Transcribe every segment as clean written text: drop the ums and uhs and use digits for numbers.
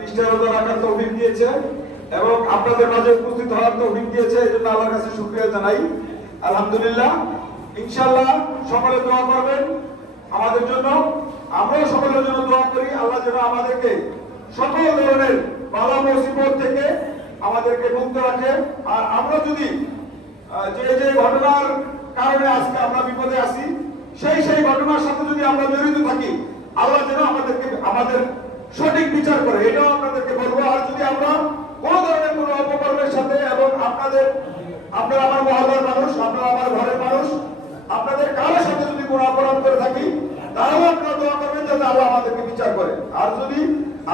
30টা রোজা রাখার তৌফিক দিয়েছে এবং আপনাদের মাঝে উপস্থিত হওয়ার তৌফিক দিয়েছে, এই জন্য আল্লাহর কাছে শুকরিয়া জানাই। আলহামদুলিল্লাহ। ইনশাআল্লাহ সকলে দোয়া করবেন আমাদের জন্য, আমরাও সকলের জন্য দোয়া করি। আল্লাহ যেন আমাদেরকে সকল ধরনের বালা মুসিবত থেকে আমাদেরকে মুক্ত রাখে। আর আমরা যদি যে ঘটনার কারণে আজকে আমরা বিপদে আছি, সেই ঘটনার সাথে যদি আমরা জড়িত থাকি, আল্লাহ যেন আমাদের সঠিক বিচার করে, এটাও আপনাদেরকে বলবো। আর যদি আমরা কোন ধরনের কোন অপকর্মের সাথে, এবং আপনারা আমার মহল্লার মানুষ, আপনারা আমার ঘরের মানুষ, আপনাদের কারোর সাথে যদি কোন অপরাধ করে থাকি, তাহলে আপনারা দোয়া করবেন যাতে আল্লাহ আমাদেরকে বিচার করে। আর যদি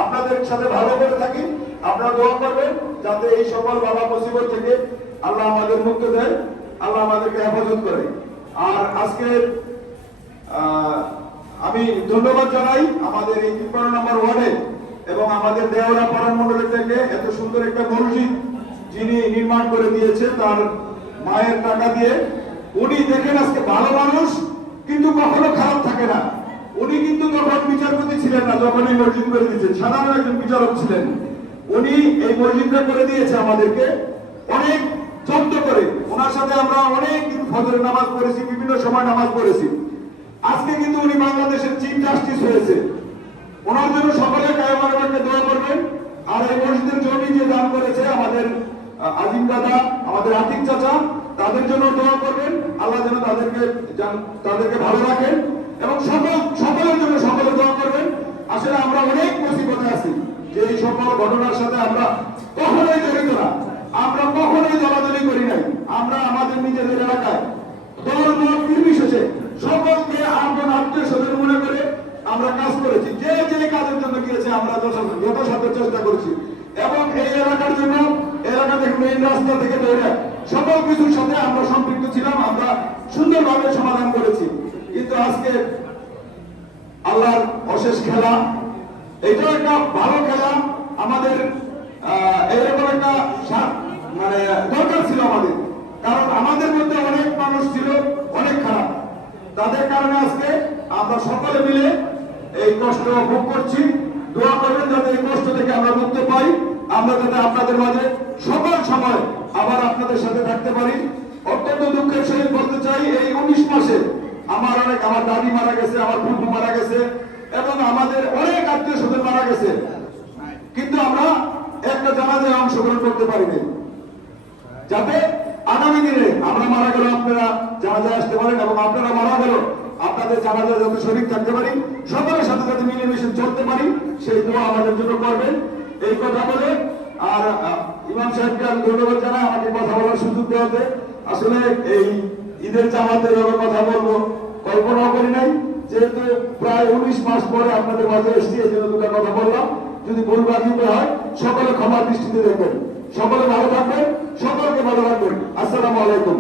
আপনাদের সাথে ভালো করে থাকি, আপনারা দোয়া করবেন যাতে এই সকল বাবা মুসিবত থেকে আল্লাহ আমাদের মুক্ত দেয়, আল্লাহ আমাদেরকে হেফাজত করে। আর আজকে আমি ধন্যবাদ জানাই আমাদের এই 53 নম্বর ওয়ার্ডে এবং আমাদের দেওরা পাড়া মন্ডলের থেকে এত সুন্দর একটা মসজিদ যিনি নির্মাণ করে দিয়েছে তার মায়ের টাকা দিয়ে। উনি দেখেন আজকে ভালো মানুষ, কিন্তু কখনো খারাপ থাকে না। উনি কিন্তু তখন বিচারপতি ছিলেন না, যখন এই মসজিদ করে দিয়েছেন, সাধারণ একজন বিচারক ছিলেন। উনি এই মসজিদটা করে দিয়েছে আমাদেরকে অনেক যত্ন করে। ওনার সাথে আমরা অনেক দিন ফজরের নামাজ পড়েছি, বিভিন্ন সময় নামাজ পড়েছি। আজকে কিন্তু উনি বাংলাদেশের চিফ জাস্টিস হয়েছে। ওনার জন্য সকলে কায়মানবাকে দোয়া করবেন। আর এই মসজিদের জমি যে দান করেছে আমাদের আজিম দাদা, আমাদের আতিক চাচা, তাদের জন্য দোয়া করবেন। আল্লাহ যেন তাদেরকে ভালো রাখেন এবং সকলের জন্য সকলে দোয়া করবেন। আসলে আমরা অনেক মুসিবতে আছি, যে এই সকল ঘটনার সাথে আমরা কখনোই জড়িত না, আমরা কখনোই দলাদলি করি নাই। আমরা আমাদের নিজেদের এলাকায় দল মত নির্বিশেষে সকলকে আপন আত্মীয় স্বজন মনে করে আমরা কাজ করেছি। যে কাজের জন্য গিয়েছে আমরা যথাসাধ্য চেষ্টা করেছি এবং এই এলাকার জন্য, এলাকা থেকে মেইন রাস্তা থেকে ধরে সকল কিছুর সাথে আমরা সম্পৃক্ত ছিলাম। আমরা সুন্দরভাবে সমাধান করেছি। কিন্তু আজকে আল্লাহর অশেষ খেলা, এটাও একটা ভালো খেলা। আমাদের এইরকম একটা মানে দরকার ছিল আমাদের, কারণ আমাদের মধ্যে অনেক মানুষ ছিল অনেক খারাপ। তাদের কারণে আজকে আমরা সকলে মিলে এই কষ্ট ভোগ করছি। দোয়া করবেন যাতে এই কষ্ট থেকে আমরা মুক্ত পাই, আমরা যাতে আপনাদের মাঝে সকল সময় আবার আপনাদের সাথে থাকতে পারি। অত্যন্ত দুঃখের সহিত বলতে চাই, এই 19 মাসে আমার দাদি মারা গেছে, আমার ফুফু মারা গেছে এবং আমাদের অনেক আত্মীয় স্বজন মারা গেছে, কিন্তু আমরা একটা জানাজায় অংশগ্রহণ করতে পারিনি। যাতে আগামী দিনে আমরা মারা গেল আপনারা জানাজায় আসতে পারেন এবং আপনারা মারা গেল আপনাদের জানাজায় যাতে শরীক থাকতে পারি, সকলের সাথে যাতে মিলেমিশে চলতে পারি, সেই দোয়া আমাদের জন্য করবেন। এই কথা বলে আর ইমাম সাহেবকে আমি ধন্যবাদ জানাই আমাকে কথা বলার সুযোগ দেওয়াতে। আসলে এই ঈদের জামাতের কথা বলবো কল্পনাও করি নাই, যেহেতু প্রায় 19 মাস পরে আপনাদের মাঝে এসেছি, এই জন্য দুটো কথা বললাম। যদি ভুলভ্রান্তি হয় সকলে ক্ষমার দৃষ্টিতে দেখবেন। সকলে ভালো থাকবেন, সকলকে ভালো রাখবেন। আসসালামু আলাইকুম।